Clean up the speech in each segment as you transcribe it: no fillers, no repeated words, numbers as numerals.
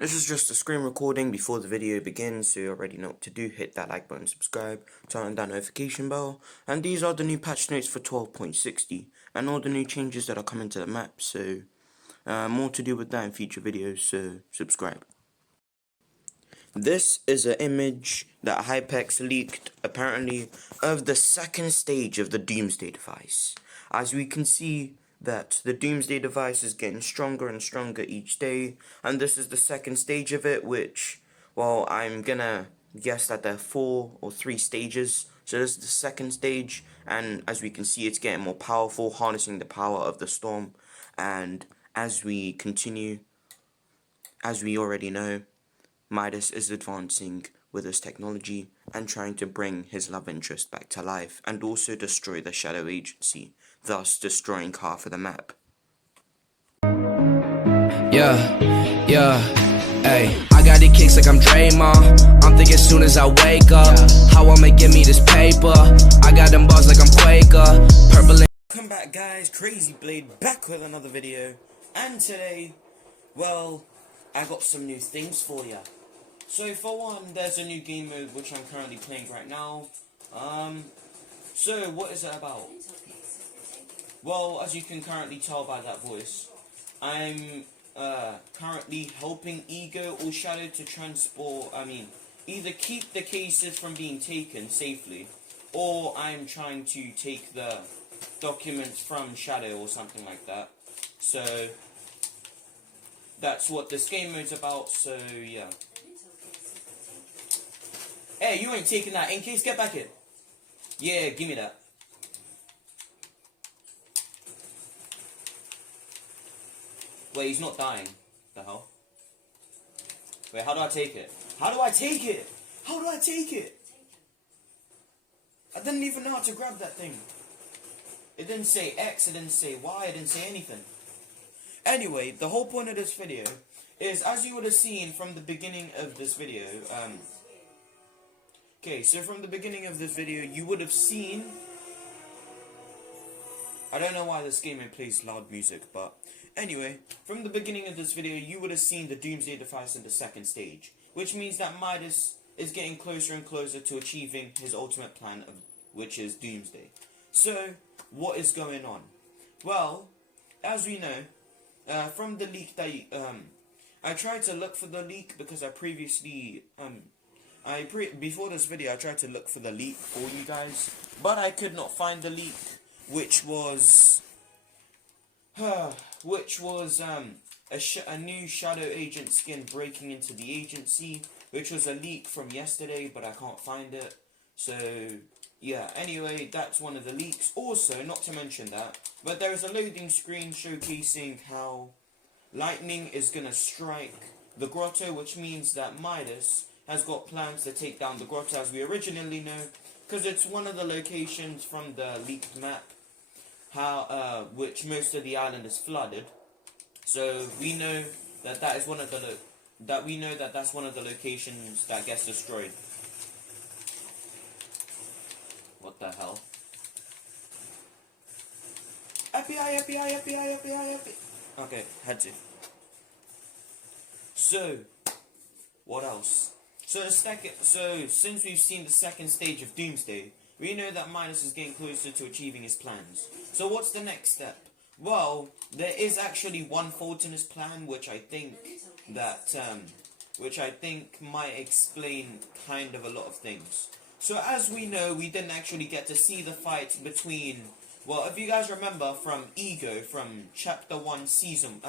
This is just a screen recording before the video begins, so you already know what to do. Hit that like button, subscribe, turn on that notification bell, and these are the new patch notes for 12.60, and all the new changes that are coming to the map, so more to do with that in future videos, so subscribe. This is an image that Hypex leaked, apparently, of the second stage of the Doomsday device. As we can see, that the Doomsday device is getting stronger and stronger each day, and this is the second stage of it, which, well, I'm gonna guess that there are 4 or 3 stages. So this is the second stage, and as we can see, it's getting more powerful, harnessing the power of the storm, and as we continue, as we already know, Midas is advancing with his technology and trying to bring his love interest back to life and also destroy the Shadow Agency, thus destroying half of the map. I got the kicks like I'm Draymond. I'm thinking soon as I wake up, how I'ma give me this paper. I got them bars like I'm Quaker. Purple. Welcome back, guys. Crazy Blade back with another video, and today, well, I got some new things for ya. So for one, there's a new game mode which I'm currently playing right now. So what is it about? Well, as you can currently tell by that voice, I'm currently helping Ego or Shadow to either keep the cases from being taken safely, or I'm trying to take the documents from Shadow or something like that. So that's what this game mode's about, so yeah. Hey, you ain't taking that in case, get back here. Yeah, give me that. Wait, he's not dying. The hell? Wait, how do I take it? How do I take it? How do I take it? I didn't even know how to grab that thing. It didn't say X, it didn't say Y, it didn't say anything. Anyway, the whole point of this video is, as you would have seen from the beginning of this video, okay, so from the beginning of this video, you would have seen, I don't know why this game plays loud music, but anyway, from the beginning of this video, you would have seen the Doomsday device in the second stage, which means that Midas is getting closer and closer to achieving his ultimate plan, which is Doomsday. So, what is going on? Well, as we know, from the leak that I tried to look for the leak because I previously before this video I tried to look for the leak for you guys, but I could not find the leak, which was a new Shadow Agent skin breaking into the agency, which was a leak from yesterday, but I can't find it. So yeah, anyway, that's one of the leaks. Also, not to mention that, but there is a loading screen showcasing how lightning is gonna strike the grotto, which means that Midas has got plans to take down the grotto as we originally know, because it's one of the locations from the leaked map, which most of the island is flooded. So we know that that is one of the that's one of the locations that gets destroyed. What the hell? FBI. Okay, had to. So, what else? So since we've seen the second stage of Doomsday, we know that Midas is getting closer to achieving his plans. So what's the next step? Well, there is actually one fault in his plan, which I think might explain kind of a lot of things. So as we know, we didn't actually get to see the fight between, well, if you guys remember from Ego, from Chapter 2 Season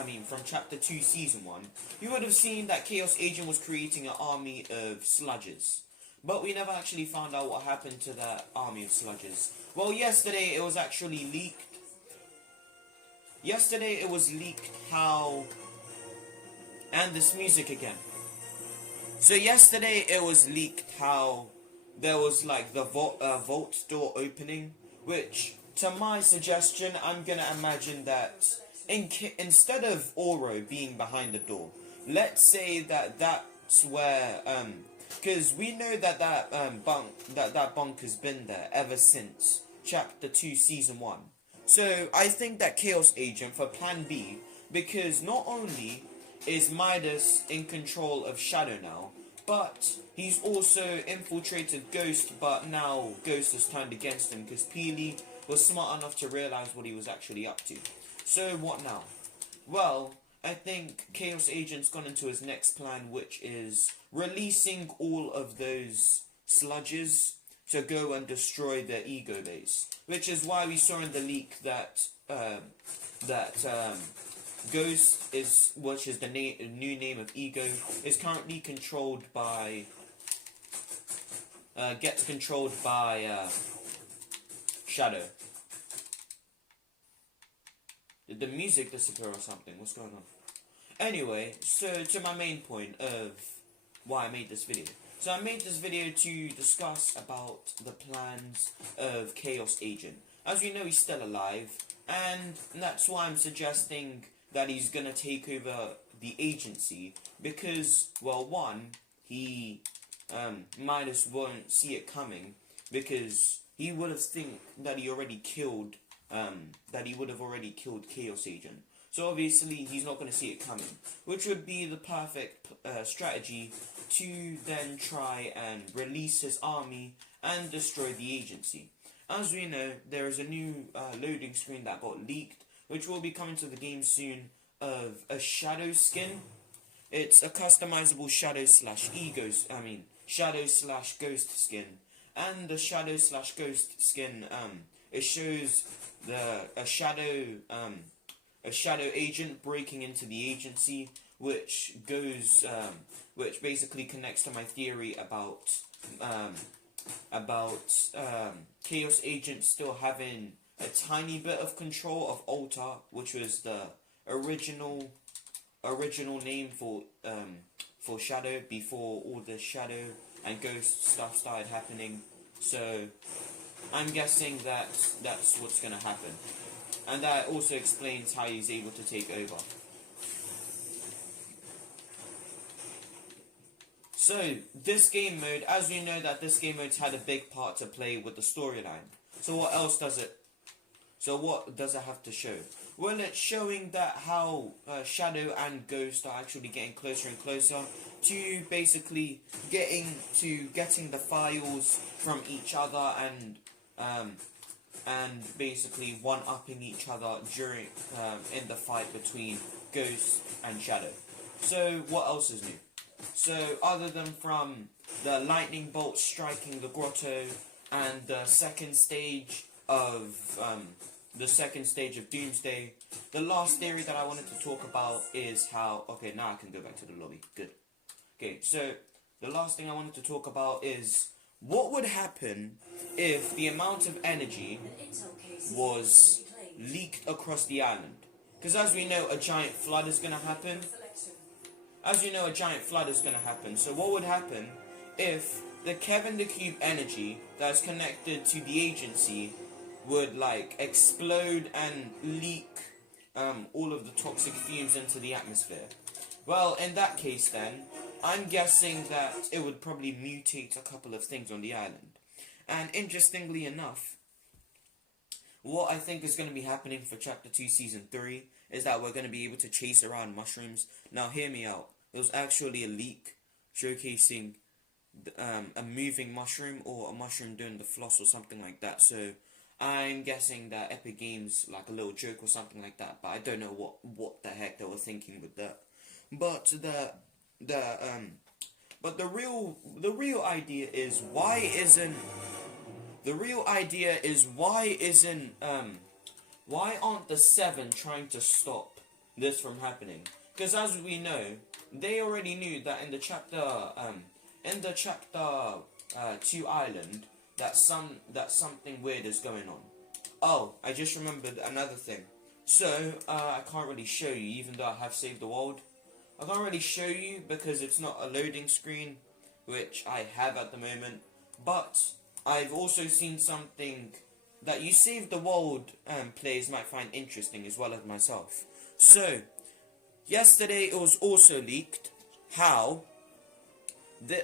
1, you would have seen that Chaos Agent was creating an army of sludges. But we never actually found out what happened to that army of sludges. Well, yesterday it was actually leaked. And this music again. So yesterday it was leaked how there was like the vault door opening, which, to my suggestion, I'm gonna imagine that instead of Oro being behind the door, let's say that that's where, because we know that that bunk has been there ever since Chapter 2 Season 1. So I think that Chaos Agent for Plan B, because not only is Midas in control of Shadow now, but he's also infiltrated Ghost, but now Ghost has turned against him because Peely was smart enough to realize what he was actually up to. So what now? Well, I think Chaos Agent's gone into his next plan, which is releasing all of those sludges to go and destroy their ego base. Which is why we saw in the leak that Ghost is, which is the new name of Ego, is currently controlled by gets controlled by Shadow. Did the music disappear or something? What's going on? Anyway, so to my main point of why I made this video. So I made this video to discuss about the plans of Chaos Agent. As we know, he's still alive, and that's why I'm suggesting that he's gonna take over the agency, because, well, one, he Midas won't see it coming, because he would have think that he already killed Chaos Agent. So obviously he's not going to see it coming, which would be the perfect strategy to then try and release his army and destroy the agency. As we know, there is a new loading screen that got leaked, which will be coming to the game soon, of a Shadow skin. It's a customizable Shadow slash Ghost skin, and the Shadow slash Ghost skin it shows a shadow agent breaking into the agency, which basically connects to my theory about Chaos Agent still having a tiny bit of control of Altar, which was the original name for Shadow before all the Shadow and Ghost stuff started happening. So I'm guessing that that's what's gonna happen, and that also explains how he's able to take over. So this game mode, as we know that this game mode's had a big part to play with the storyline. So what else does it? So what does it have to show? Well, it's showing that how Shadow and Ghost are actually getting closer and closer to basically getting the files from each other and basically one-upping each other during in the fight between Ghost and Shadow. So what else is new? So other than from the lightning bolt striking the grotto and the second stage of Doomsday, the last theory that I wanted to talk about is how... Okay, now I can go back to the lobby. Good. Okay, so the last thing I wanted to talk about is what would happen if the amount of energy was leaked across the island. Because as we know, a giant flood is going to happen. So what would happen if the Kevin the Cube energy that's connected to the agency would like explode and leak all of the toxic fumes into the atmosphere? Well, in that case then, I'm guessing that it would probably mutate a couple of things on the island. And interestingly enough, what I think is going to be happening for Chapter 2 Season 3 is that we're going to be able to chase around mushrooms. Now hear me out. There was actually a leak showcasing a moving mushroom, or a mushroom doing the floss or something like that. So I'm guessing that Epic Games like a little joke or something like that, but I don't know what the heck they were thinking with that. But the real idea is why aren't the Seven trying to stop this from happening? Because as we know, they already knew that in the chapter 2 island that something weird is going on. Oh, I just remembered another thing. So I can't really show you, even though I have saved the world. I can't really show you because it's not a loading screen, which I have at the moment. But I've also seen something that you Save the World players might find interesting, as well as myself. So yesterday it was also leaked how the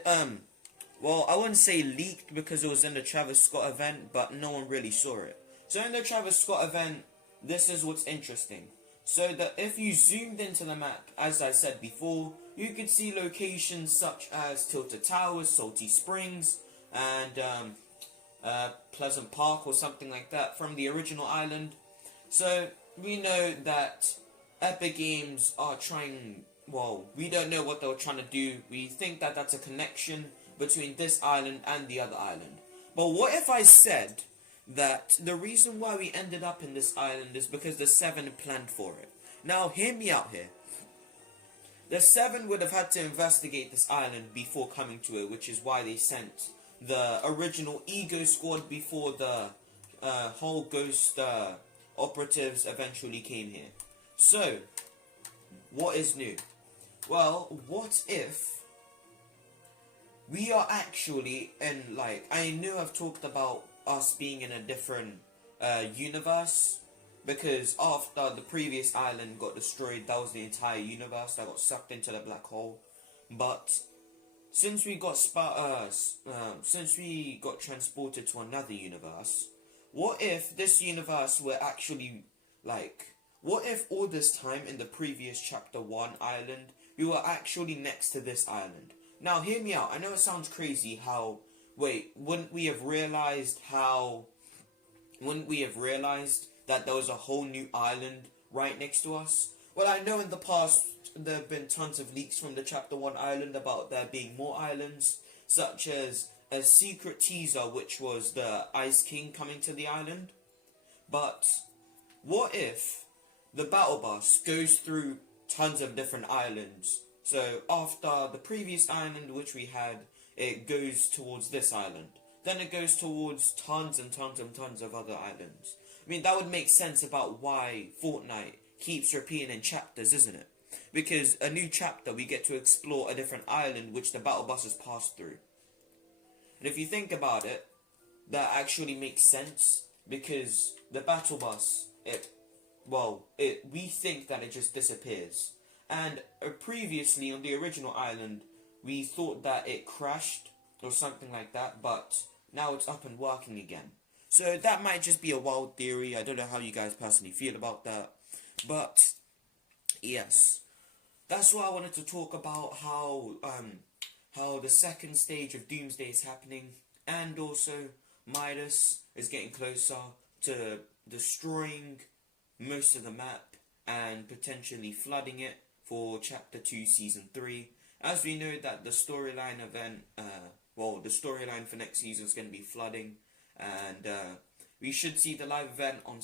well, I wouldn't say leaked because it was in the Travis Scott event, but no one really saw it. So in the Travis Scott event, this is what's interesting. So that if you zoomed into the map, as I said before, you could see locations such as Tilted Towers, Salty Springs, and Pleasant Park or something like that from the original island. So we know that Epic Games are trying, well, we don't know what they were trying to do. We think that that's a connection between this island and the other island. But what if I said that the reason why we ended up in this island is because the Seven planned for it? Now, hear me out here. The Seven would have had to investigate this island before coming to it, which is why they sent the original Ego Squad before the whole Ghost operatives eventually came here. So, what is new? Well, what if we are actually in, like, I know I've talked about us being in a different universe, because after the previous island got destroyed, that was the entire universe that got sucked into the black hole. But since we got transported to another universe, what if this universe were actually, like, what if all this time in the previous chapter 1 island, we were actually next to this island? Now, hear me out. I know it sounds crazy how, wouldn't we have realized that there was a whole new island right next to us? Well, I know in the past there have been tons of leaks from the chapter 1 island about there being more islands, such as a secret teaser which was the Ice King coming to the island. But what if the battle bus goes through tons of different islands? So after the previous island which we had, it goes towards this island. Then it goes towards tons and tons and tons of other islands. I mean, that would make sense about why Fortnite keeps repeating in chapters, isn't it? Because a new chapter, we get to explore a different island which the battle buses pass through. And if you think about it, that actually makes sense, because the battle bus, we think that it just disappears. And previously on the original island, we thought that it crashed or something like that, but now it's up and working again. So that might just be a wild theory. I don't know how you guys personally feel about that. But yes, that's why I wanted to talk about how the second stage of Doomsday is happening, and also Midas is getting closer to destroying most of the map and potentially flooding it for Chapter 2, Season 3. As we know that the storyline event, the storyline for next season is going to be flooding, and we should see the live event on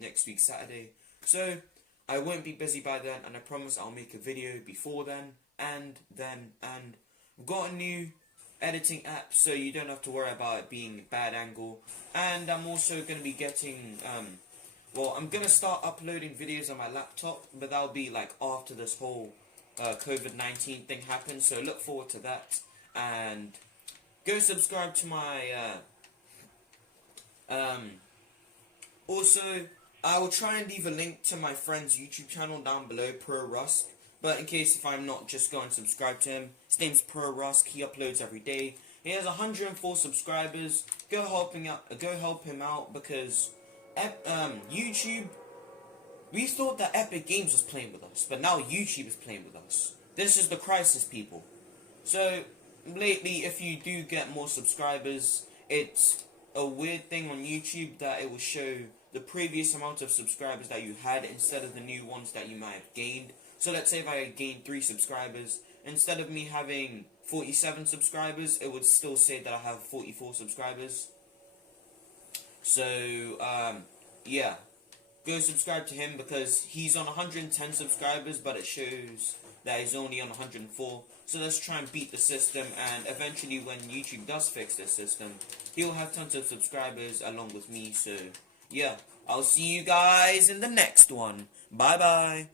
next week, Saturday. So, I won't be busy by then, and I promise I'll make a video before then, and I've got a new editing app, so you don't have to worry about it being a bad angle. And I'm also going to be getting, I'm going to start uploading videos on my laptop, but that'll be like after this whole COVID-19 thing happens, so look forward to that. And go subscribe to my, also, I will try and leave a link to my friend's YouTube channel down below, Pro Rusk. But in case if I'm not, just go and subscribe to him. His name's Pro Rusk. He uploads every day. He has 104 subscribers. Go help him out, because YouTube. We thought that Epic Games was playing with us, but now YouTube is playing with us. This is the crisis, people. So lately, if you do get more subscribers, it's a weird thing on YouTube that it will show the previous amount of subscribers that you had instead of the new ones that you might have gained. So let's say if I gained 3 subscribers, instead of me having 47 subscribers, it would still say that I have 44 subscribers. So, yeah. Go subscribe to him, because he's on 110 subscribers, but it shows that he's only on 104. So let's try and beat the system, and eventually when YouTube does fix this system, he'll have tons of subscribers along with me. So, yeah. I'll see you guys in the next one. Bye-bye.